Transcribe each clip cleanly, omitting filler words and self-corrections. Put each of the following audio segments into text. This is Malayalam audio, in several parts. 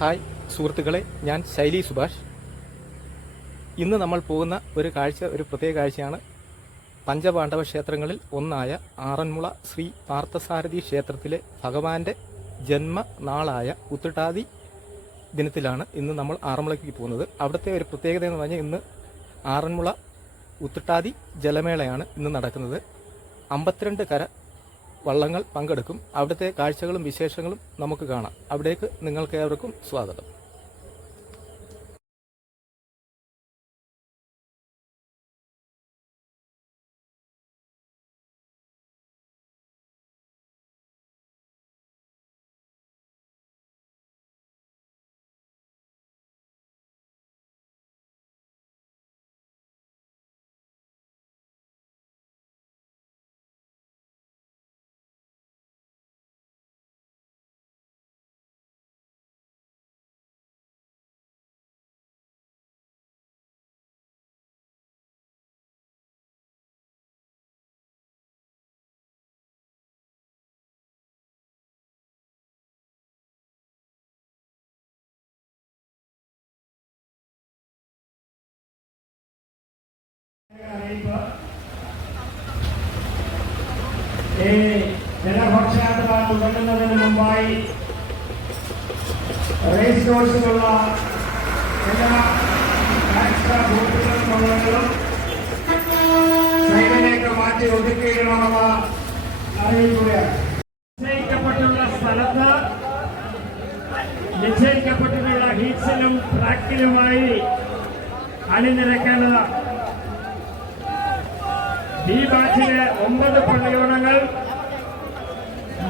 ഹായ് സുഹൃത്തുക്കളെ, ഞാൻ ശൈലി സുഭാഷ്. ഇന്ന് നമ്മൾ പോകുന്ന ഒരു പ്രത്യേക കാഴ്ചയാണ്. പഞ്ചപാണ്ഡവ ക്ഷേത്രങ്ങളിൽ ഒന്നായ ആറന്മുള ശ്രീ പാർത്ഥസാരഥി ക്ഷേത്രത്തിലെ ഭഗവാന്റെ ജന്മനാളായ ഉത്രട്ടാതി ദിനത്തിലാണ് ഇന്ന് നമ്മൾ ആറന്മുളയ്ക്ക് പോകുന്നത്. അവിടുത്തെ ഒരു പ്രത്യേകത എന്ന് പറഞ്ഞാൽ ഇന്ന് ആറന്മുള ഉത്രട്ടാതി ജലമേളയാണ് ഇന്ന് നടക്കുന്നത്. 52 കര വള്ളങ്ങൾ പങ്കെടുക്കും. അവിടുത്തെ കാഴ്ചകളും വിശേഷങ്ങളും നമുക്ക് കാണാം. അവിടേക്ക് നിങ്ങൾക്ക് ഏവർക്കും സ്വാഗതം. ജലഘോഷയാത്ര തുടങ്ങുന്നതിന് മുമ്പായി റേസ് കോഴ്സിലുള്ള എല്ലാ ബൂത്തുകളും സൈഡിലേക്ക് മാറ്റി ഒതുക്കിയിടണമെന്ന് അറിയിക്കുകയാണ്. നിശ്ചയിക്കപ്പെട്ടുള്ള സ്ഥലത്ത് നിശ്ചയിക്കപ്പെട്ടിട്ടുള്ള ഹീറ്റ്സിലും ട്രാക്കിലുമായി അണിനിരക്കേണ്ടതാണ്. ഈ ബാച്ചിലെ 9 പള്ളിയോടങ്ങൾ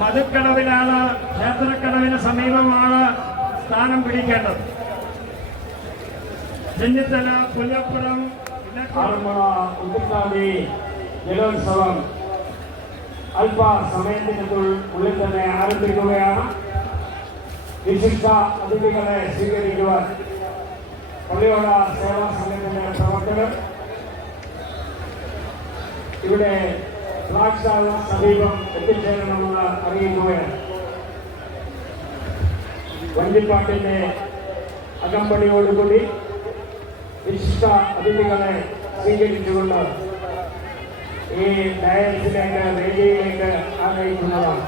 മധുക്കടവിലാണ്, ക്ഷേത്രക്കടവിന് സമീപമാണ് സ്ഥാനം പിടിക്കേണ്ടത്. ചെന്നിത്തല, പുല്ലപ്പുറം, ആറന്മുള ഉത്രട്ടാതി ജലോത്സവം അല്പസമയത്തിനുള്ളിൽ തന്നെ ആരംഭിക്കുകയാണ്. വിശിഷ്ട അതിഥികളെ സ്വീകരിക്കുവാൻ പള്ളിയോട സേവാ സംഘത്തിന്റെ പ്രവർത്തകർ ഇവിടെ ഫ്ലാഗ് സ്റ്റാറിന് സമീപം എത്തിച്ചേരണമെന്ന് അറിയിക്കുകയാണ്. വണ്ടിപ്പാട്ടിന്റെ അകമ്പടിയോടുകൂടി വിശിഷ്ട അതിഥികളെ സ്വീകരിച്ചുകൊണ്ട് ഈ ഡയസിലേക്ക് വേദിയിലേക്ക് ആനയിക്കുന്നതാണ്.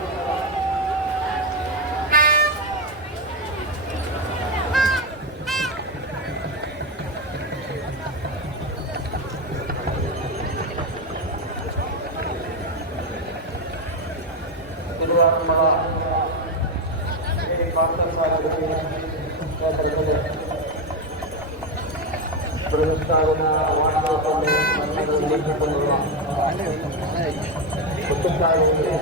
പ്രതിഷ്ഠാപന വാർത്താക്കളുടെ നിർമ്മിക്കപ്പെടുന്ന കുട്ടിക്കാലിന്റെ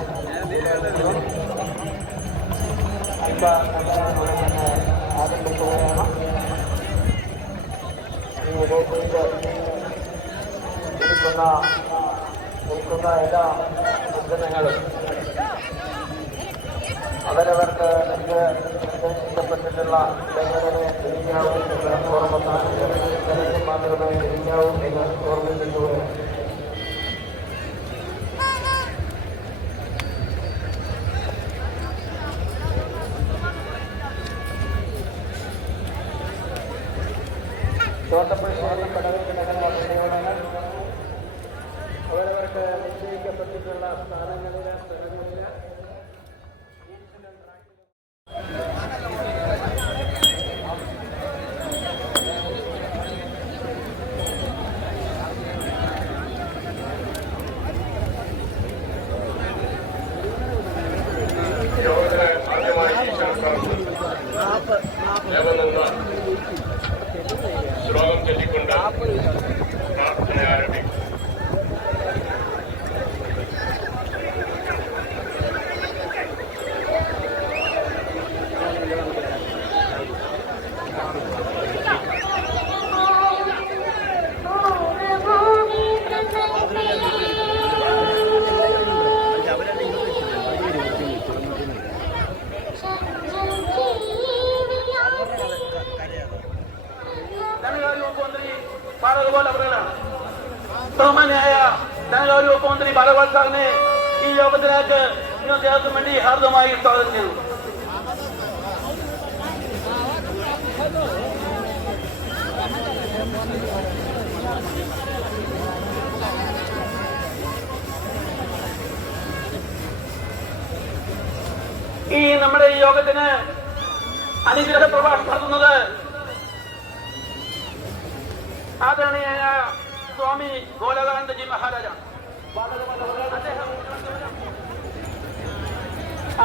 ആരംഭിക്കുകയാണ്. നിൽക്കുന്ന എല്ലാ അംഗങ്ങളും അവരവർക്ക് നിർദ്ദേശിക്കപ്പെട്ടിട്ടുള്ള ഇടങ്ങളിലെ തിരിഞ്ഞാവും എന്ന് ഓർമ്മ മാത്രമേ തിരിഞ്ഞാവും എന്ന് ഓർമ്മിപ്പിക്കുകയാണ്. തോട്ടപ്പുഴ കടവിനകലുള്ള പള്ളിയോടങ്ങൾ അവരവർക്ക് നിശ്ചയിക്കപ്പെട്ടിട്ടുള്ള സ്ഥാനങ്ങളിലെ ശ്ലോകം ചൊല്ലിക്കൊണ്ട് പ്രാർത്ഥന ആരംഭിക്കും. ബഹുമാന്യായ ധനകാര്യ വകുപ്പ് മന്ത്രി ബാലഗോപാൽ സാറിനെ ഈ യോഗത്തിലേക്ക് ഇന്ന് അദ്ദേഹത്തിന് വേണ്ടി ഹാർദമായി സ്വാഗതം ചെയ്തു. ഈ നമ്മുടെ ഈ യോഗത്തിന് അനുഗ്രഹ പ്രഭാഷണം നടത്തുന്നത് ആദരണീയായ സ്വാമി ഗോലകാനന്ദജി മഹാരാജാണ്. അദ്ദേഹം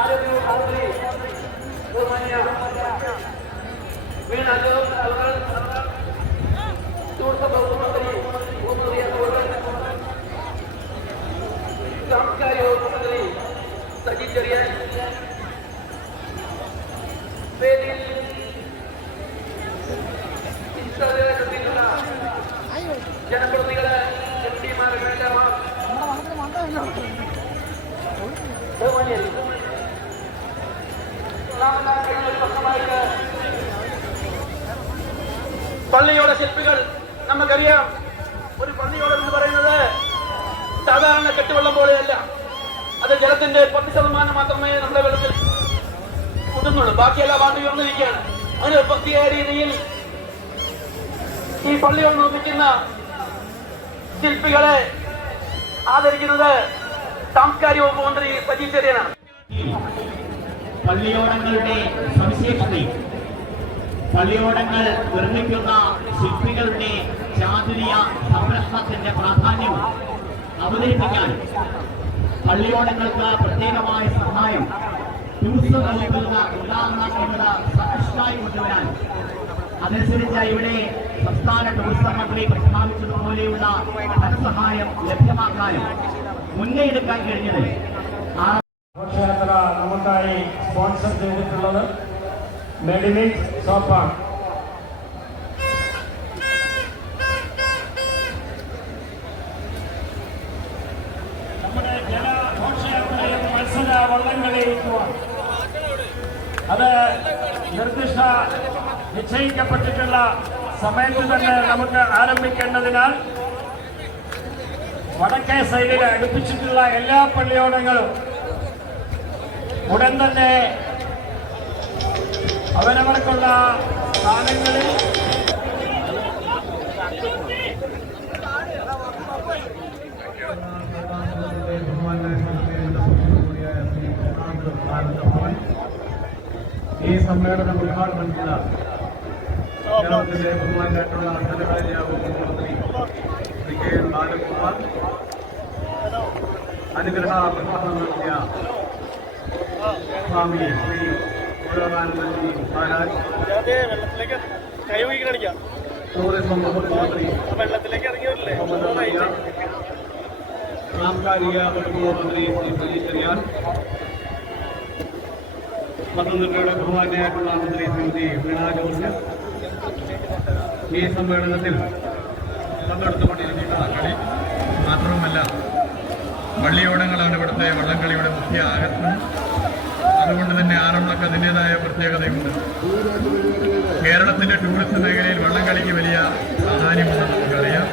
ആരോഗ്യമന്ത്രി ബഹുമാന്യ വീണ ജോർജ് അവർ, ടൂറിസം വകുപ്പ് മന്ത്രി സാംസ്കാരിക വകുപ്പ് മന്ത്രി സജി ചെറിയാൻ, വേദിയിൽ ഇൻസ്റ്റാളേഷനിലുള്ള ജനപ്രതിനിധികള്, എംപിമാർ, മേയർമാർ, കഴിഞ്ഞ ഒരു വർഷമായിട്ട് പള്ളിയോടെ ശില്പികൾ, നമുക്കറിയാം ഒരു പള്ളിയോടം എന്ന് പറയുന്നത് സാധാരണ കെട്ടുവെള്ളം പോലെയല്ല. അത് ജലത്തിന്റെ 10% മാത്രമേ നമ്മുടെ വെള്ളത്തിൽ കുതുന്നുള്ളൂ, ബാക്കിയെല്ലാം വാണ്ടി ഉയർന്നിരിക്കുകയാണ്. അതിന് പ്രത്യേക രീതിയിൽ ഈ പള്ളിയോട് നിർമ്മിക്കുന്ന ശില്പികളെ ആദരിക്കുന്നത് സാംസ്കാരിക വകുപ്പ് മന്ത്രി സജി ചെറിയനാണ്. പള്ളിയോടങ്ങളുടെ സവിശേഷതയും പള്ളിയോടങ്ങൾ നിർമ്മിക്കുന്ന ശില്പികളുടെ ചാതുര്യ സംരക്ഷണത്തിന്റെ പ്രാധാന്യവും അവതരിപ്പിക്കാൻ പള്ളിയോടങ്ങൾക്ക് പ്രത്യേകമായ സഹായം ടൂറിസം വകുപ്പിൽ ഉണ്ടാകുന്ന എന്നത് സഹിഷ്ണുമായി കൊണ്ടുവരാൻ, അതനുസരിച്ച് ഇവിടെ സംസ്ഥാന ടൂറിസം മന്ത്രി പ്രഖ്യാപിച്ചതുപോലെയുള്ള ധനസഹായം ലഭ്യമാക്കാനും മുൻകൈയെടുക്കാൻ കഴിഞ്ഞത് ഘോഷയാത്ര നമുക്കായി സ്പോൺസർ ചെയ്തിട്ടുള്ളത് മെഡിമിക്സ് സോപ്പാണ്. നമ്മുടെ ജലഘോഷയാത്രയും മത്സര വള്ളംകളിയുമാണ്. അത് നിർദ്ദിഷ്ട നിശ്ചയിക്കപ്പെട്ടിട്ടുള്ള സമയത്ത് തന്നെ നമുക്ക് ആരംഭിക്കേണ്ടതിനാൽ വടക്കേ സൈഡിൽ അടുപ്പിച്ചിട്ടുള്ള എല്ലാ പള്ളിയോടങ്ങളും ഉടൻ തന്നെ അവരവർക്കുള്ള സ്ഥാനങ്ങളിൽ ഈ സമ്മേളനം ഉദ്ഘാടനം ചെയ്ത കേരളത്തിലെ ബഹുമാനായിട്ടുള്ള ധനകാര്യ വകുപ്പ് മന്ത്രി ശ്രീ കെ എൻ ബാലകുമാർ, അനുഗ്രഹ പ്രഭാഷണം നടത്തിയ സ്വാമി ശ്രീ ഗോലകാനന്ദജി മഹാരാജ്, ടൂറിസം വകുപ്പ് മന്ത്രി സാംസ്കാരിക വകുപ്പ് മന്ത്രി ശ്രീ സജി ചെറിയാൻ, പത്തനംതിട്ടയുടെ ബഹുമാന്യയായിട്ടുള്ള മന്ത്രി ശ്രീമതി വീണ ജോർജ്, ഈ സമ്മേളനത്തിൽ പങ്കെടുത്തുകൊണ്ടിരിക്കുന്ന കളി മാത്രവുമല്ല, പള്ളിയോടങ്ങളാണ് ഇവിടുത്തെ വള്ളംകളിയുടെ മുഖ്യ ആകർഷണം. അതുകൊണ്ട് തന്നെ ആറന്മുളക്ക് അതിൻ്റെതായ പ്രത്യേകതയുണ്ട്. കേരളത്തിൻ്റെ ടൂറിസം മേഖലയിൽ വള്ളംകളിക്ക് വലിയ പ്രാധാന്യമുണ്ടെന്ന് നമുക്കറിയാം.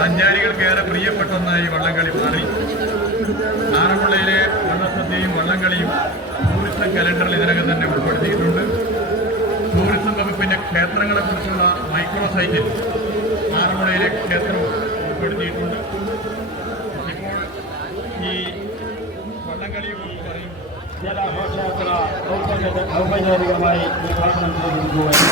സഞ്ചാരികൾക്കേറെ പ്രിയപ്പെട്ട ഒന്നായി വള്ളംകളി മാറി. ആറന്മുളയിലെ വള്ളസദ്യയും വള്ളംകളിയും ടൂറിസം കലണ്ടറിൽ ഇതിനകം തന്നെ ഉൾപ്പെടുത്തിയിട്ടുണ്ട്. ടൂറിസം വകുപ്പിൻ്റെ ക്ഷേത്രങ്ങളെക്കുറിച്ചുള്ള മൈക്രോ സൈറ്റിൽ ആറന്മുളയിലെ ക്ഷേത്രം ഉൾപ്പെടുത്തിയിട്ടുണ്ട്. ഇപ്പോൾ ഈ വള്ളംകളിയെക്കുറിച്ച് പറയും ജലഘോഷയാത്ര ഔപചാരികമായി ഉദ്ഘാടനം ചെയ്തിരിക്കുകയാണ്.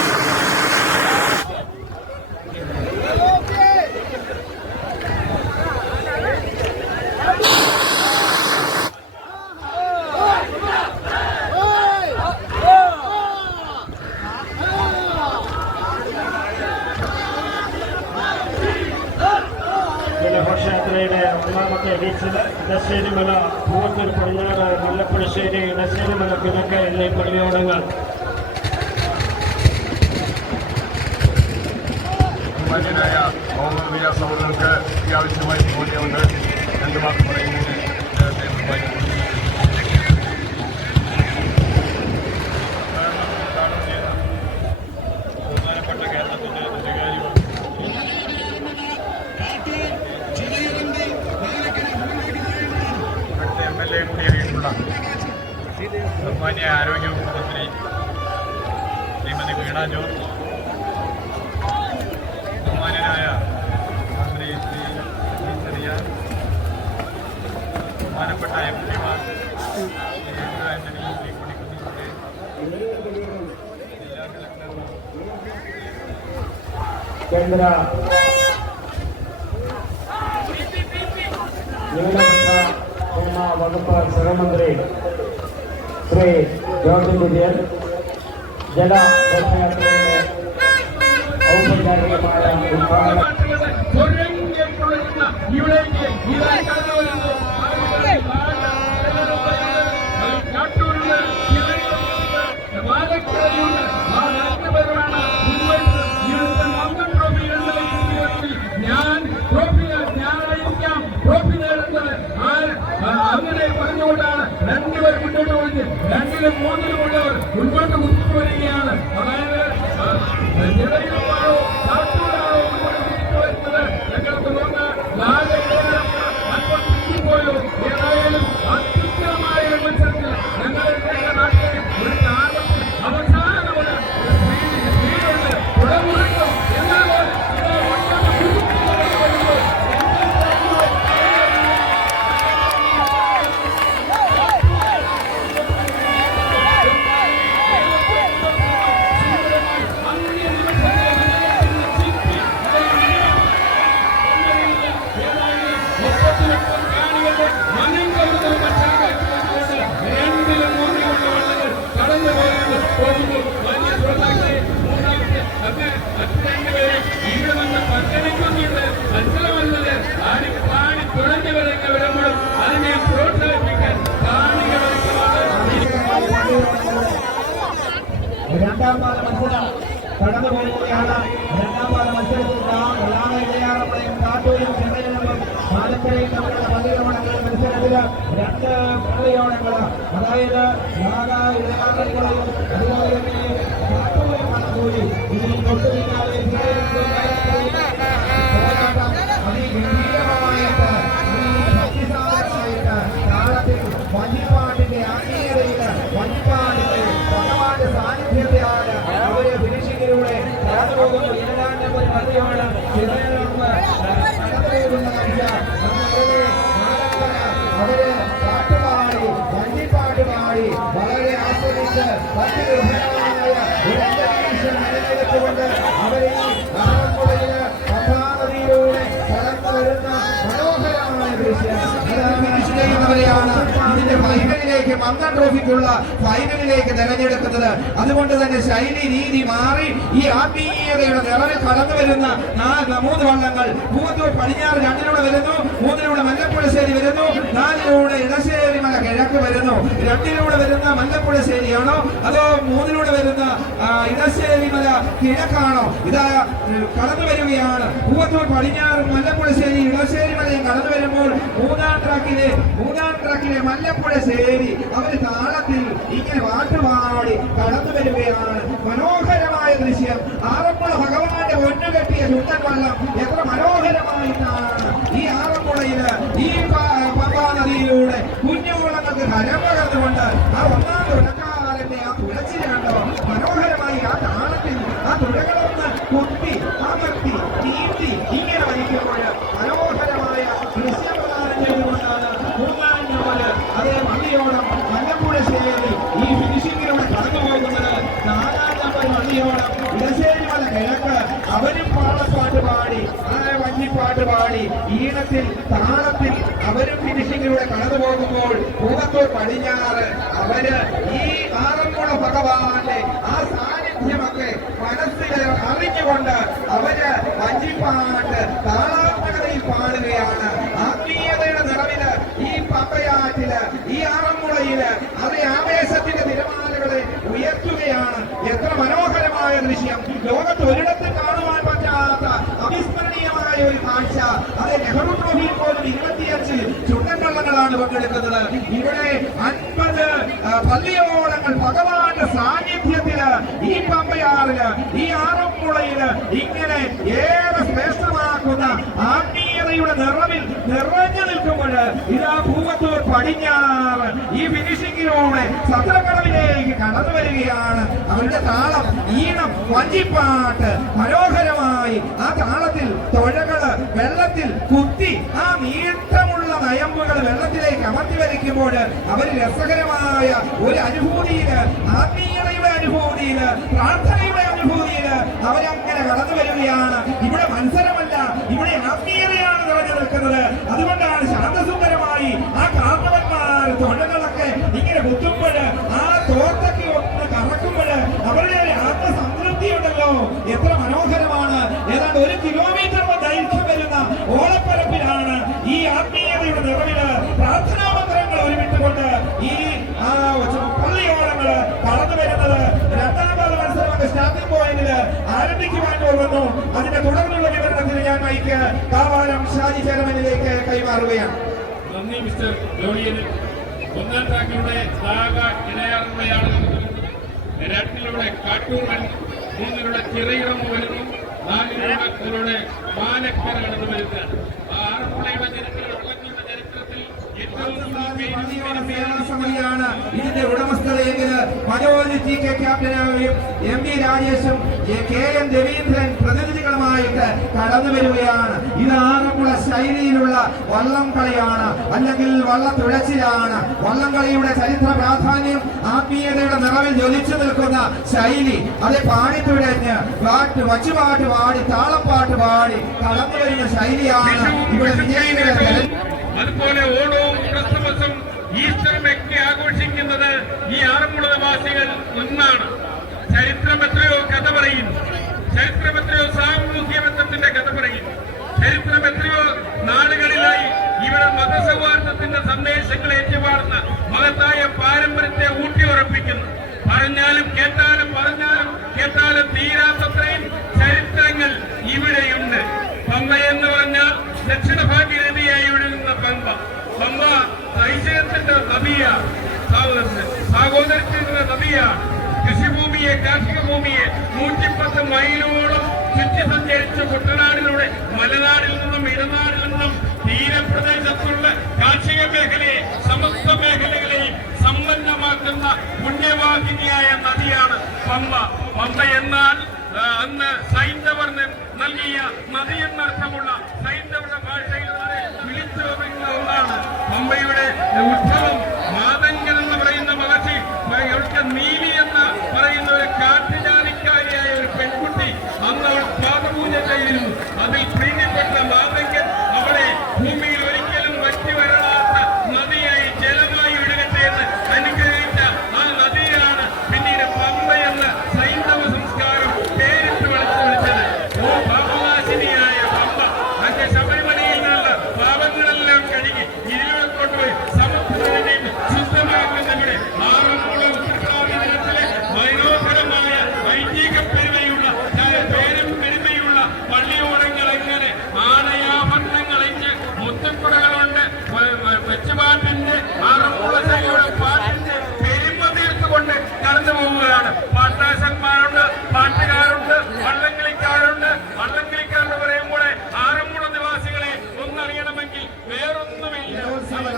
ജലഘോഷയാത്രയുടെ ഒന്നാമത്തെ എഡിഷൻ ഇടശ്ശേരിമല, പൂവത്തൂർ, പടിഞ്ഞാറ്, മല്ലപ്പുഴശ്ശേരി, ഇടശ്ശേരിമല, കിഴക്ക് എന്നീ പള്ളിയോടങ്ങൾ ബഹുമാന്യനായ ഭൗമവിദ്യാ സഹോദരർക്ക് അത്യാവശ്യമായി ജോലിയുണ്ട് എന്ന് മാത്രം പറയുന്നത് ബഹുമാനപ്പെട്ട കേരളത്തിൻ്റെ ധനകാര്യ MLA കൂടിയായിട്ടുള്ള ബഹുമാന്യ ആരോഗ്യ വകുപ്പ് മന്ത്രി ശ്രീമതി വീണ ജോർജ്, ബഹുമാന്യനായ കേന്ദ്ര ന്യൂനപക്ഷ ക്ഷേമ വകുപ്പ് സഹമന്ത്രി ശ്രീ ജോർജ് കുര്യൻ ജലഘോഷയാത്രയുടെ ഔപചാരികമായ ഉദ്ഘാടനം അങ്ങനെ പറഞ്ഞുകൊണ്ടാണ് രണ്ടുപേർ മുന്നോട്ട് പോയിട്ട് രണ്ടിലും മൂന്നിലും ഉള്ളവർ മുന്നോട്ട് കുതിച്ചു വരികയാണ്. അതായത് നിലയിലുമാണോ കാട്ടൂരാണോ മുന്നോട്ട് കുതിച്ചു വരുന്നത് ഞങ്ങൾക്ക് അല്പം പിടിപ്പോയോ. ഏതായാലും അത്യുത്തരമായ മത്സരത്തിൽ ഞങ്ങളുടെ നാട്ടിലെ ഒരു കാലത്ത് അവസാനം തുടർന്നു എന്നാലും രണ്ടാം പാദ മത്സരം കടന്നു പോവുകയാണ്. രണ്ടാം പാദ മത്സരത്തിൽ ഇടയാറപ്പുഴയും കാട്ടൂരും ചെന്നൈയിലും പാലപ്പുഴയും തമ്മിലുള്ള പതിരമണങ്ങൾ മത്സരത്തിൽ രണ്ട് പള്ളിയോണങ്ങൾ, അതായത് ഇടയാറപ്പുഴയും അതുപോലെ തന്നെ കാട്ടൂരുമാണ് കൂടി. ഇതിൽ തൊട്ടുപിന്നാലെ അതിഗംഭീരമായിട്ട് ഭക്തിസാരമായിട്ട് താളത്തിൽ വഞ്ചിപ്പാട്ടിന്റെ ആത്മീയതയിൽ വഞ്ചിപ്പാടിന്റെ ഭഗവാന്റെ സാന്നിധ്യത്തെയാണ് അവര് ഫിനിഷിങ്ങിലൂടെ കടന്നു പോകുന്നു. ഇതിനാണ്ട് ഒരു പതിയാണ് കടന്നുപോകുന്ന കാഴ്ച. അവര് പാട്ടുപാടി വഞ്ചിപ്പാട്ട് പാടി വളരെ ആസ്വദിച്ച് ഭക്തിനിർഭരമായ ഒരു അന്തരീക്ഷം നിലനിർത്തിക്കൊണ്ട് അവരെ ആലപ്പുഴയില് പത്താനദിയിലൂടെ കടന്നു വരുന്ന മനോഹരമായ ദൃശ്യം ഫിനിഷ് ചെയ്യുന്നവരെയാണ് ഇതിന്റെ ഫൈനലിലേക്ക് മന്ദൻ ട്രോഫിക്കുള്ള ഫൈനലിലേക്ക് തെരഞ്ഞെടുക്കുന്നത്. അതുകൊണ്ട് തന്നെ ശൈലി രീതി മാറി ഈ ആത്മീയതയുടെ നിറവിൽ കടന്നു വരുന്ന മൂന്ന് വള്ളങ്ങൾ പൂവത്തൂർ പടിഞ്ഞാറ് രണ്ടിലൂടെ വരുന്നു, മൂന്നിലൂടെ മല്ലപ്പുഴശ്ശേരി വരുന്നു, നാലിലൂടെ ഇടശ്ശേരി മല കിഴക്ക് വരുന്നു. രണ്ടിലൂടെ വരുന്ന മല്ലപ്പുഴശ്ശേരിയാണോ അതോ മൂന്നിലൂടെ വരുന്ന ഇടശ്ശേരി മല കിഴക്കാണോ? ഇതാ കടന്നു വരികയാണ്. പൂവത്തൂർ പടിഞ്ഞാറും മല്ലപ്പുഴശ്ശേരി ഇടശ്ശേരി മലയും കടന്നു വരുമ്പോൾ മൂന്നാം ട്രാക്കിലെ മല്ലപ്പുഴശ്ശേരി അവര് താളത്തിൽ ഇങ്ങനെ പാട്ടുപാടി കടന്നു വരികയാണ്. മനോഹരമായ ദൃശ്യം. ആറന്മുള ഭഗവാന്റെ പൊന്നു കെട്ടിയ ചുണ്ടൻ വള്ളം എത്ര മനോഹരമായിട്ടാണ് ഈ ആറന്മുളയില് ഈ പമ്പാ നദിയിലൂടെ കുഞ്ഞുവള്ളങ്ങൾക്ക് കരം പകർന്നുകൊണ്ട് ആ ഒന്നാം തുഴക്കാരന്റെ ആ തുഴച്ചിലുണ്ടോ മനോഹരമായി ആ താളത്തിൽ ആ തുഴകളൊന്ന് കുത്തി അമർത്തി നീട്ടി ഇങ്ങനെ വലിക്കുമ്പോൾ മനോഹരമായ ദൃശ്യപ്രദാനം ചെയ്തുകൊണ്ടാണ് മൂന്നാം നമ്പര് അതേ വണ്ടിയോളം മല്ലപ്പുഴശ്ശേരി ഈ ഫിനിഷിങ്ങിലൂടെ കടന്നു പോകുന്നത്. നാലാം നമ്പർ വണ്ടിയോളം ഇടശ്ശേരി മല കിഴക്ക് അവരും പാളപ്പാട്ട് പാടി വഞ്ചിപ്പാട്ട് പാടി ഈണത്തിൽ താളത്തിൽ അവരും ഫിനിഷിങ്ങിലൂടെ കടന്നു പോകുമ്പോൾ പൂവത്തൂർ പടിഞ്ഞാറ് അവര് ഈ ആറന്മുള ഭഗവാന്റെ ആ സാന്നിധ്യമൊക്കെ മനസ്സിൽ അറിഞ്ഞുകൊണ്ട് അവര് വഞ്ചിപ്പാട്ട് താളാത്മകതയിൽ പാടുകയാണ്. ആത്മീയതയുടെ നിറവില് ഈ പമ്പയാറ്റില് ഈ ആറന്മുളയില് അത് ആവേശത്തിന്റെ തിരമാലകളെ ഉയർത്തുകയാണ്. എത്ര മനോഹരമായ ദൃശ്യം. ലോകത്ത് ഒരിടത്തും കാണുവാൻ പറ്റാത്ത അവിസ്മരണീയമായ ഒരു കാഴ്ച. അത് നെഹ്റു ട്രോഫിയിൽ പോലും 25 ചുണ്ടൻ വള്ളങ്ങളാണ് പങ്കെടുക്കുന്നത്. ഇവിടെ 50 പള്ളിയോളങ്ങൾ ഭഗവാന്റെ സാന്നിധ്യത്തില് ഈ പമ്പയാറില് ഈ ആറന്മുളയില് ഇങ്ങനെ ഏറെ ശ്രേഷ്ഠമാക്കുന്ന ആത്മീയതയുടെ നിറവിൽ നിറഞ്ഞു നിൽക്കുമ്പോൾ ഇതാ പൂവത്തൂർ പടിഞ്ഞാറ് ഈ ഫിനിഷിങ്ങിലൂടെ സത്രക്കടവിലേക്ക് കടന്നു വരികയാണ്. അവരുടെ താളം ഈണം വഞ്ചിപ്പാട്ട് മനോഹരമായി ആ താളത്തിൽ തുഴകള് വെള്ളത്തിൽ കുത്തി ആ നീട്ടമുള്ള നയമ്പുകൾ വെള്ളത്തിലേക്ക് അമർത്തി വരയ്ക്കുമ്പോൾ അവർ രസകരമായ ഒരു അനുഭൂതിയില്, ആത്മീയതയുടെ അനുഭൂതിയില്, പ്രാർത്ഥനയുടെ അനുഭൂതിയില് അവരങ്ങനെ കടന്നു വരികയാണ്. ഇവിടെ മത്സരമല്ല, ഇവിടെ ആത്മീയതയാണ് നിറഞ്ഞു നിൽക്കുന്നത്. അതുകൊണ്ടാണ് ശാന്തസുന്ദരമായി ആ കാർണവന്മാർ തൊഴകളൊക്കെ ഇങ്ങനെ കുത്തുമ്പോൾ, ആ തോർത്തൊക്കെ ഒന്ന് കറക്കുമ്പോൾ അവരുടെ ഒരു ആത്മസംതൃപ്തി ഉണ്ടല്ലോ, എത്ര മനോഹരമാണ്. ഏതാണ്ട് 1 കിലോമീറ്റർ ദൈർഘ്യം വരുന്ന ഓളപ്പരപ്പിലാണ് ഈ ആത്മീയതയുടെ നിറവില് പ്രാർത്ഥനാ മന്ത്രങ്ങൾ ഒരുമിട്ടുകൊണ്ട് ഈ പള്ളിയോളങ്ങള് കടന്നു വരുന്നത്. 2ാമത് മത്സരം സ്റ്റാർട്ടിംഗ് പോയിന്റില് ആരംഭിക്കുവാൻ പോകുന്നു. അതിന്റെ തുടർന്നുള്ള വിവരണത്തിന് ഞാൻ മൈക്ക് കാവാലം ഷാജി ചെയർമാനിലേക്ക് കൈമാറുകയാണ്. നന്ദി മിസ്റ്റർ ജോളിയൻ. 1ാം ട്രാക്കിലൂടെ ഇടയാറുകളെയാണ് 2ിലൂടെ കാട്ടൂർ, 3ിലൂടെ ചിറയിടം വരുന്നു, 4ിലൂടെ മാനക്കര കടന്നു വരുന്നതാണ്. ആറന്മുളയുടെ ചരിത്രത്തിൽ സമിതിയാണ് ഇതിന്റെ ഉടമസ്ഥതയെങ്കിൽ മനോജ് ടി കെ ക്യാപ്റ്റനായും MP രാജേഷും KN രവീന്ദ്രൻ പ്രതിനിധികളുമായിട്ട് കടന്നു വരികയാണ്. ഇത് ആറന്മുള ശൈലിയിലുള്ള വള്ളം കളിയാണ്, അല്ലെങ്കിൽ വള്ളത്തുഴച്ചിലാണ്. വള്ളംകളിയുടെ ചരിത്ര പ്രാധാന്യം, ആത്മീയതയുടെ നിറവിൽ ജ്വലിച്ചു നിൽക്കുന്ന ശൈലി, അത് പാടിത്തുഴഞ്ഞ് വച്ചുപാട്ട് പാടി താളപ്പാട്ട് പാടി കടന്നു വരുന്ന ശൈലിയാണ് ഇവിടെ വിജയികളുടെ. അതുപോലെ ഓണവും ക്രിസ്തുമസും ഈസ്റ്ററും ഒക്കെ ആഘോഷിക്കുന്നത് ഈ ആറന്മുള നിവാസികൾ ഒന്നാണ്. ചരിത്രം എത്രയോ കഥ പറയും, ചരിത്രം എത്രയോ സാമൂഹ്യ ബന്ധത്തിന്റെ കഥ പറയും, ചരിത്രം എത്രയോ നാളുകളിലായി ഇവിടെ മതസൗഹാർദ്ദത്തിന്റെ സന്ദേശങ്ങൾ ഏറ്റുപാടുന്ന മഹത്തായ പാരമ്പര്യത്തെ ഊട്ടിയുറപ്പിക്കുന്നു. പറഞ്ഞാലും കേട്ടാലും പറഞ്ഞാലും കേട്ടാലും തീരാത്തത്രയും ചരിത്രങ്ങൾ ഇവിടെയുണ്ട്. പമ്പ എന്ന് പറഞ്ഞാൽ ദക്ഷിണ ഭാഗ്യനദിയായി ഒഴുകുന്ന പമ്പ. പമ്പ ഐശ്വര്യത്തിന്റെ നദിയാണ്, സാഹോദര്യത്തിന്റെ നദിയാണ്. കൃഷിഭൂമിയെ, കാർഷിക ഭൂമിയെ 110 മൈലോളം ചുറ്റി സഞ്ചരിച്ച കുട്ടനാടിലൂടെ മലനാടിൽ നിന്നും ഇടനാടിൽ നിന്നും തീരപ്രദേശത്തുള്ള കാർഷിക മേഖലയെ, സമസ്ത മേഖലകളെയും സമ്പന്നമാക്കുന്ന പുണ്യവാഹിനിയായ നദിയാണ് പമ്പ. പമ്പ എന്നാൽ അന്ന് സൈന്ധവർ നൽകിയ നദി എന്നർത്ഥമുള്ള സൈന്ധവരുടെ ഭാഷയിൽ വിളിച്ചു പറയുന്ന ഒന്നാണ്. പമ്പയുടെ ഉത്ഭവം മാതങ്കൻ എന്ന് പറയുന്ന മഹർഷി, നീലി എന്ന് പറയുന്ന ഒരു കാട്ടുജാതിക്കാരിയായ ഒരു പെൺകുട്ടി അന്ന് അവൾ പാദപൂജ ചെയ്തിരുന്നു. അതിൽ പ്രീതിപ്പെട്ട മാതങ്കൻ അവളെ ഭൂമിയിൽ ഒരിക്കലും വറ്റി വരാത്ത നദിയായി ജലമായി ഒഴുകട്ടെ എന്ന് അനുഗ്രഹിച്ച ആ നദിയാണ് പിന്നീട് പമ്പ എന്ന സൈന്ധവ സംസ്കാരം പേരിട്ട് വിളിച്ചത്. ഓ പാപനാശിനിയായ പമ്പ, അതിന്റെ ശബരിമലയിൽ നിന്നുള്ള പാപങ്ങളെല്ലാം കഴുകി ഇരുളെ കൊണ്ടുപോയി സമുദ്രത്തിനെയും ശുദ്ധമാക്കുന്നതിലൂടെ ആറന്മുള ഉത്സവത്തിലെ മനോഹരമായ വൈദിക പെരുമയുള്ള പേരും പെരുമയുള്ള പള്ളിയോടങ്ങൾ എങ്ങനെ ആണയാഭരണങ്ങളഴിച്ച് മുത്തക്കുടകളുണ്ട് വെച്ചുപാട്ടിന്റെ ആറന്മുള ശൈലിയുടെ പാട്ടിന്റെ പെരുമ തീർത്തുകൊണ്ട് കടന്നു പോവുകയാണ്. പാട്ടാശന്മാരുണ്ട്, പാട്ടുകാരുണ്ട്, വള്ളംകളിക്കാരുണ്ട്. വള്ളംകളിക്കാരെന്ന് പറയുമ്പോൾ ആറന്മുള നിവാസികളെ ഒന്നറിയണമെങ്കിൽ വേറൊന്നുമില്ല.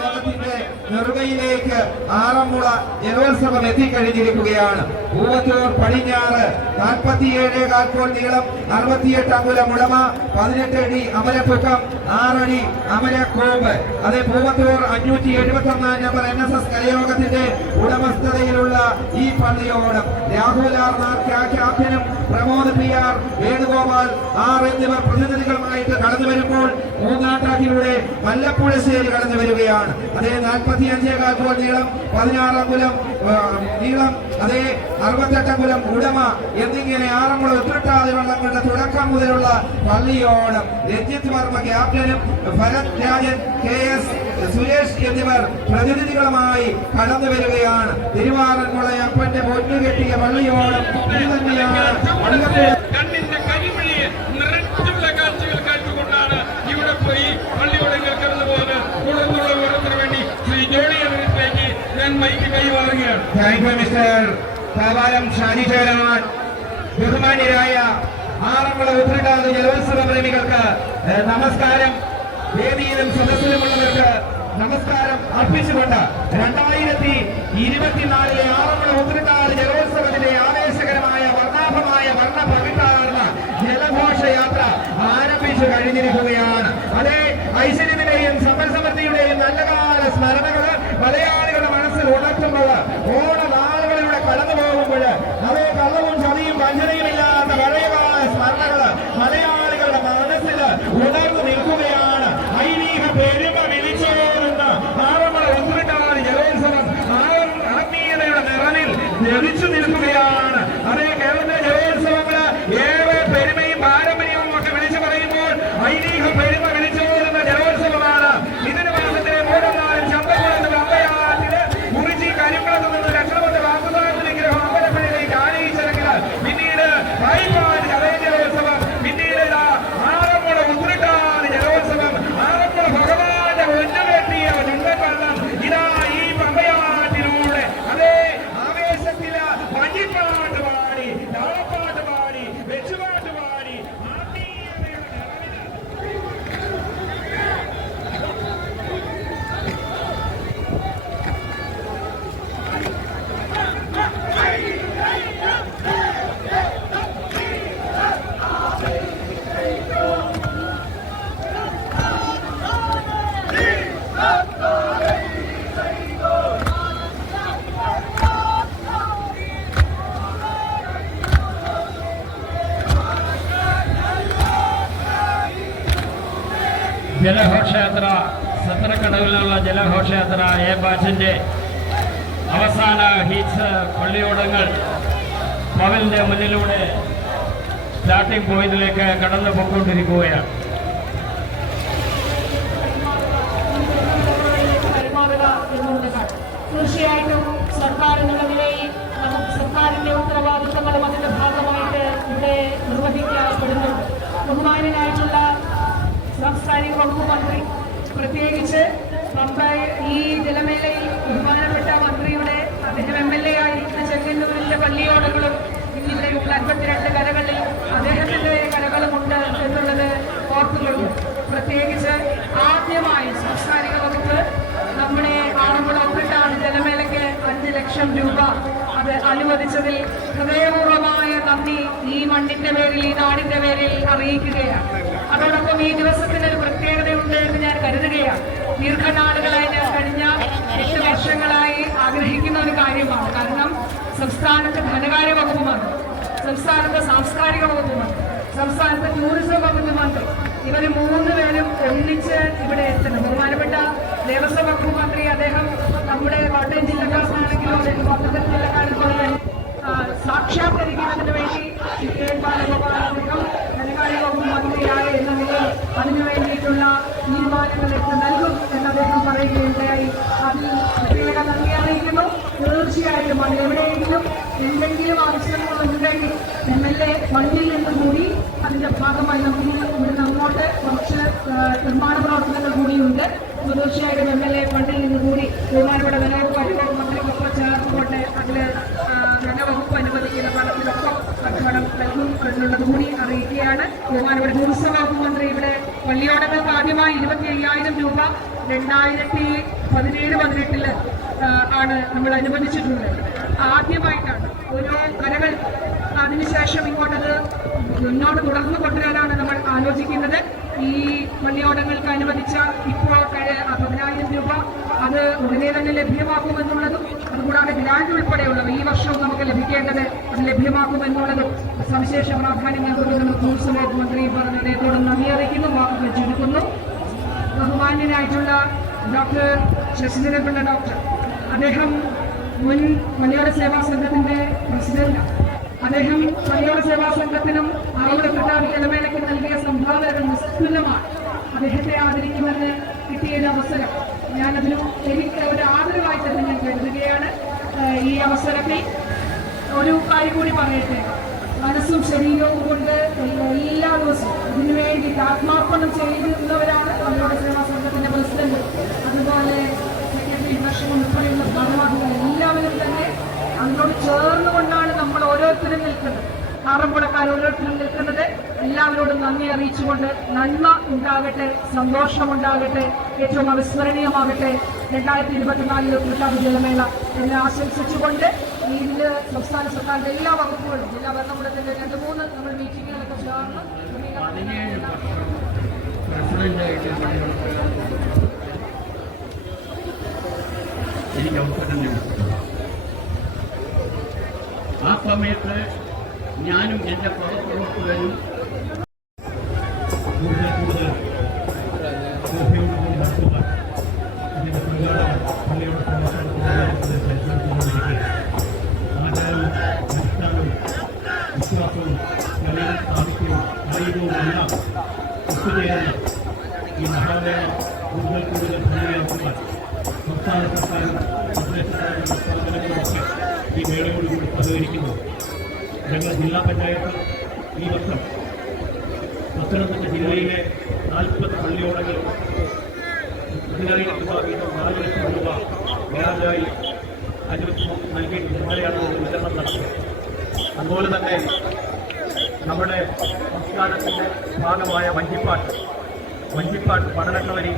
ലോകത്തിന്റെ നെറുകയിലേക്ക് ആറന്മുള ജലോത്സവം എത്തിക്കഴിഞ്ഞിരിക്കുകയാണ്. പൂവത്തൂർ പടിഞ്ഞാറ് 47 കാൽക്കോൽ നീളം, 68 അങ്കുലം ഉടമ, 18 അടി അമരപ്പൊക്കം, 6 അടി അമരക്കോമ്പ്. അതേ പൂവത്തൂർ 571 നമ്പർ NSS കലയോഗത്തിന്റെ ഉടമസ്ഥതയിലുള്ള ഈ പള്ളിയോടം രാഹുൽ ആർ ക്യാപ്റ്റനും പ്രമോദ് PR, വേണുഗോപാൽ R എന്നിവർ പ്രതിനിധികളുമായിട്ട് കടന്നു വരുമ്പോൾ 3ാം ട്രാക്കിലൂടെ മല്ലപ്പുഴശ്ശേരി കടന്നു വരികയാണ്. അതേ 45 കാൽക്കോൽ നീളം, 16 അങ്കുലം നീളം, അതേ 68 അങ്കുലം ഉടമ എന്നിങ്ങനെ ആറന്മുള ഉത്രട്ടാതി വള്ളങ്ങളുടെ തുടക്കം മുതലുള്ള പള്ളിയോടം രഞ്ജിത്ത് വർമ്മ ക്യാപ്റ്റനും ഭരത് രാജൻ KS സുരേഷ് എന്നിവർ പ്രതിനിധികളുമായി കടന്നു വരികയാണ്. തിരുവാറന്മുള അപ്പന്റെ പൊന്നു കെട്ടിയ പള്ളിയോടം ഇത് തന്നെയാണ്. കണ്ണിന്റെ കരിമണിയെ നിറച്ചുള്ള കാഴ്ചകൾ കാറ്റുകൊണ്ടാണ് ഇവിടെ പോയി പള്ളിയോടങ്ങൾ കടന്നു പോകുന്നത്. തുടർന്നുള്ള ഓരോരുത്തരു വേണ്ടി ശ്രീ ജോളിയറിലേക്ക് ഞാൻ മൈക്ക് കൈമാറുകയാണ്. Thank you mister Kavalam Shaji chairman. ബഹുമാന്യരായ ആറന്മുള ഉത്രട്ടാതി ജലോത്സവ പ്രേമികൾക്ക് നമസ്കാരം. വേദിയിലും സദസ്സിലുമുള്ളവർക്ക് നമസ്കാരം അർപ്പിച്ചുകൊണ്ട് 2024 ആറന്മുള ഉത്രട്ടാതി ജലോത്സവത്തിന്റെ ആവേശകരമായ വർണ്ണാഭമായ വർണ്ണപവിട്ടാർന്ന ജലഘോഷയാത്ര ആരംഭിച്ചു കഴിഞ്ഞിരിക്കുകയാണ്. അതേ ഐശ്വര്യത്തിന്റെയും സമ്പൽ സമൃദ്ധിയുടെയും സ്മരണകള് മലയാളികളുടെ മനസ്സിൽ ഉണർത്തുമ്പോൾ ഓണനാളുകളിലൂടെ കടന്നു പോകുമ്പോൾ അതേ കള്ളവും ചതിയും വഞ്ചനയും ഇല്ലാത്ത പഴയകാല സ്മരണകള് മലയാളികളുടെ മനസ്സിൽ ഉണർന്നു നിൽക്കുകയാണ്. ഐതിഹ്യ പെരുമ വിളിച്ചോരുന്ന ആറന്മുള ഉത്രട്ടാതി ജലോത്സവം ആത്മീയതയുടെ നിറവിൽ ലഭിച്ചു നിൽക്കുകയാണ്. അതേ കേരളത്തിലെ ജലോത്സവങ്ങള് ഏറെ പെരുമയും പാരമ്പര്യവും ഒക്കെ വിളിച്ചു പറയുമ്പോൾ ഐതിഹ്യ പെരുമ വിളിച്ചോരുന്ന ജലോത്സവമാണ്. ഇതിന് മാസത്തിലെ 3-4 ചന്തകുളത്ത് അമ്പയാറ്റില് കുറിച്ചി കരിക്കുളത്ത് നിന്ന് ലക്ഷണമൊക്കെ വാക്കുതാരത്തിന് വിഗ്രഹം അമ്പലപ്പള്ളിയിലേക്ക് ആനയിച്ചിറങ്ങില്ല. പിന്നീട് വൈപാട് ജലോത്സവം, പിന്നീട് ആറന്മുള ഉത്രട്ടാതി ജലോത്സവം, ആറന്മുള ഭഗവാന്റെ ഒന്നുകെട്ടിയ ചുണ്ടക്കള്ളം ഇതാ ഈ പമ്പയാറ്റിലൂടെ അതേ ആവേശത്തില് വഞ്ചിപ്പാട്ട് പാടി, താളപ്പാട്ട് പാടി, വെച്ചുപാട്ട് പാടി ജലഘോഷയാത്ര, സത്രക്കടവിലുള്ള ജലഘോഷയാത്ര എ ബാച്ചിന്റെ അവസാന ഹീറ്റ്സ് പള്ളിയോടങ്ങൾ പവലിന്റെ മുന്നിലൂടെ സ്റ്റാർട്ടിംഗ് പോയിന്റിലേക്ക് കടന്നു പോയിക്കൊണ്ടിരിക്കുകയാണ്. തീർച്ചയായിട്ടും സർക്കാർ എന്നുള്ള നിലയിൽ സർക്കാരിന്റെ ഉത്തരവാദിത്തങ്ങളും അതിന്റെ ഭാഗമായിട്ട് ഇവിടെ നിർവഹിക്കപ്പെടുന്നുണ്ട്. ബഹുമാനായിട്ടുള്ള സാംസ്കാരിക വകുപ്പ് മന്ത്രി, പ്രത്യേകിച്ച് ഈ ജലമേളയിൽ ബഹുമാനപ്പെട്ട മന്ത്രിയുടെ അദ്ദേഹം MLA ആയിരിക്കുന്ന ചെങ്ങന്നൂരിന്റെ പള്ളിയോടങ്ങളും ഇവിടെയുള്ള 52 കരകളിൽ അദ്ദേഹത്തിന്റെ കരകളുമുണ്ട് എന്നുള്ളത് ഓർക്കുന്നുണ്ട്. പ്രത്യേകിച്ച് ആദ്യമായി സാംസ്കാരിക വകുപ്പ് നമ്മുടെ ആറന്മുള ഉത്രട്ടാതി ജലമേളയ്ക്ക് 5 ലക്ഷം രൂപ അത് അനുവദിച്ചതിൽ ഹൃദയപൂർവമായ നന്ദി ഈ മണ്ണിന്റെ പേരിൽ, ഈ നാടിന്റെ പേരിൽ അറിയിക്കുകയാണ്. അതോടൊപ്പം ഈ ദിവസത്തിനൊരു പ്രത്യേകതയുണ്ട് എന്ന് ഞാൻ കരുതുകയാണ്. ദീർഘനാളുകളായി ഞാൻ കഴിഞ്ഞ 8 വർഷങ്ങളായി ആഗ്രഹിക്കുന്ന ഒരു കാര്യമാണ്. കാരണം സംസ്ഥാനത്ത് ധനകാര്യ വകുപ്പ് മന്ത്രി, സംസ്ഥാനത്ത് സാംസ്കാരിക വകുപ്പ് മന്ത്രി, സംസ്ഥാനത്ത് ടൂറിസം വകുപ്പ് മന്ത്രി, ഇവർ 3 പേരും ഒന്നിച്ച് ഇവിടെ എത്തണം. ബഹുമാനപ്പെട്ട ദേവസ്വം വകുപ്പ് മന്ത്രി അദ്ദേഹം നമ്മുടെ കോട്ടയം ജില്ലക്കാരനാണെങ്കിലും അദ്ദേഹം പത്തനംതിട്ട ജില്ലക്കാരൻ പോലെ സാക്ഷാത്കരിക്കുന്നതിന് വേണ്ടി അദ്ദേഹം ധനകാര്യ വകുപ്പ് മന്ത്രിയായ എന്ന നിലയിൽ അതിനു വേണ്ടിയിട്ടുള്ള തീരുമാനങ്ങളൊക്കെ നൽകും എന്ന് അദ്ദേഹം പറയുകയുണ്ടായി. അതിൽ പ്രത്യേക നന്ദി അറിയിക്കുന്നു. തീർച്ചയായിട്ടും അത് എവിടെയെങ്കിലും എന്തെങ്കിലും ആവശ്യങ്ങളുണ്ടെങ്കിൽ MLA മണ്ണിൽ നിന്ന് കൂടി അതിന്റെ ഭാഗമായി നമുക്ക് ഇവിടുന്ന് അങ്ങോട്ട് കുറച്ച് നിർമ്മാണ പ്രവർത്തനങ്ങൾ കൂടിയുണ്ട്. തീർച്ചയായിട്ടും MLA മണ്ണിൽ നിന്ന് കൂടി ബഹുമാനപ്പെട്ട ധനവകുപ്പ് മന്ത്രിക്കൊപ്പം ചേർന്നുകൊണ്ട് അതിൽ ധനവകുപ്പ് അനുവദിക്കുന്ന പണത്തിനൊപ്പം കച്ചവടം നൽകും എന്നുള്ളത് കൂടി അറിയിക്കുകയാണ്. ബഹുമാനപ്പെട്ട ടൂറിസം വകുപ്പ് മന്ത്രി ഇവിടെ പള്ളിയോടങ്ങൾക്ക് ആദ്യമായി 25,000 രൂപ 2017-18 ആണ് നമ്മൾ അനുവദിച്ചിട്ടുള്ളത്. ആദ്യമായിട്ടാണ് ഓരോ കരകൾ. അതിനുശേഷം ഇങ്ങോട്ടത് മുന്നോട്ട് തുടർന്നു കൊണ്ടുവരാനാണ് നമ്മൾ ആലോചിക്കുന്നത്. ഈ പള്ളിയോടങ്ങൾക്ക് അനുവദിച്ച ഇപ്പോൾ 10,000 രൂപ അത് ഉടനെ തന്നെ ലഭ്യമാക്കുമെന്നുള്ളതും, അതുകൂടാതെ ഗ്രാന്റ് ഉൾപ്പെടെയുള്ളവ ഈ വർഷവും നമുക്ക് ലഭിക്കേണ്ടത് അത് ലഭ്യമാക്കുമെന്നുള്ളതും സവിശേഷ പ്രാധാന്യം നൽകുന്ന ടൂറിസം വകുപ്പ് മന്ത്രി പറഞ്ഞതിനോട് നന്ദി അറിയിക്കുന്നു. വാക്കുകൾ ചുരുക്കുന്നു. ബഹുമാന്യനായിട്ടുള്ള ഡോക്ടർ ശശിധരൻപിള്ള ഡോക്ടർ, അദ്ദേഹം മുൻ മലയാള സേവാ സംഘത്തിന്റെ പ്രസിഡന്റാണ്. അദ്ദേഹം മലയാള സേവാ സംഘത്തിനും ആറന്മുള ഉത്രട്ടാതി ജലമേളയ്ക്ക് നൽകിയ സംഭാവനകൾ നിസ്തുലമാണ്. അദ്ദേഹത്തെ ആദരിക്കുമെന്ന് കിട്ടിയൊരു അവസരം ഞാനതിനും എനിക്ക് ഒരു ആദരവായി തന്നെ ഞാൻ കരുതുകയാണ്. ഈ അവസരത്തിൽ ഒരു കാര്യം കൂടി പറയട്ടെ. മനസ്സും ശരീരവും കൊണ്ട് എല്ലാ ദിവസവും ഇതിനുവേണ്ടി ആത്മാർപ്പണം ചെയ്യുന്നവരാണ് മലയാള സേവാ സംഘത്തിന്റെ പ്രസിഡന്റ്, അതുപോലെ സെക്രട്ടറി വർഷം ഉൾപ്പെടെയുള്ള ഭാരവാഹികൾ എല്ലാവരും തന്നെ അതിനോട് ചേർന്നുകൊണ്ടാണ് നമ്മൾ ഓരോരുത്തരും നിൽക്കുന്നത്. ആറന്മുളക്കാർ ഓരോരുത്തരും നിൽക്കുന്നത്. എല്ലാവരോടും നന്ദി അറിയിച്ചുകൊണ്ട് നന്മ ഉണ്ടാകട്ടെ, സന്തോഷമുണ്ടാകട്ടെ, ഏറ്റവും അവിസ്മരണീയമാകട്ടെ 2024 ഉത്രട്ടാതി ജലമേള എന്ന് ആശംസിച്ചുകൊണ്ട് ഇതില് സംസ്ഥാന സർക്കാരിന്റെ എല്ലാ വകുപ്പുകളും ജില്ലാ ഭരണകൂടത്തിന്റെ 2-3 നമ്മൾ മീറ്റിങ്ങുകളൊക്കെ ചേർന്ന് പ്രസിഡന്റായിട്ട് എനിക്ക് അവസരം ലഭിച്ചിട്ടുണ്ട്. ആ സമയത്ത് ഞാനും എൻ്റെ സഹപ്രവർത്തകരും കൂടുതൽ ശ്രദ്ധയോടുകൂടി നടത്തുക ഇതിന്റെ സംഘാടകർ പള്ളിയുടെ ആചാരവും അനുഷ്ഠാനവും വിശ്വാസവും ശരീര സാഹിത്യവും കായികവും എല്ലാം ഒത്തുചേർന്ന് ഈ മഹാവേള കൂടുതൽ ഭംഗിയാക്കുവാൻ സംസ്ഥാന സർക്കാരും പ്രദേശ സ്ഥാപനങ്ങളുമൊക്കെ ഈ വേളയോടുകൂടി സഹകരിക്കുന്നു. ഞങ്ങൾ ജില്ലാ പഞ്ചായത്ത് ഈ വർഷം പത്തനംതിട്ട ജില്ലയിലെ 40 പള്ളിയോടങ്ങൾ 10,000 രൂപ വീതം 4 ലക്ഷം രൂപ വ്യാജായി അനുവദിച്ച് നൽകിയിട്ടുണ്ട്. ഇന്നലെയാണ് വിതരണം നടത്തുന്നത്. അതുപോലെ തന്നെ നമ്മുടെ സംസ്ഥാനത്തിൻ്റെ ഭാഗമായ വഞ്ചിപ്പാട്ട് പഠനക്കളരി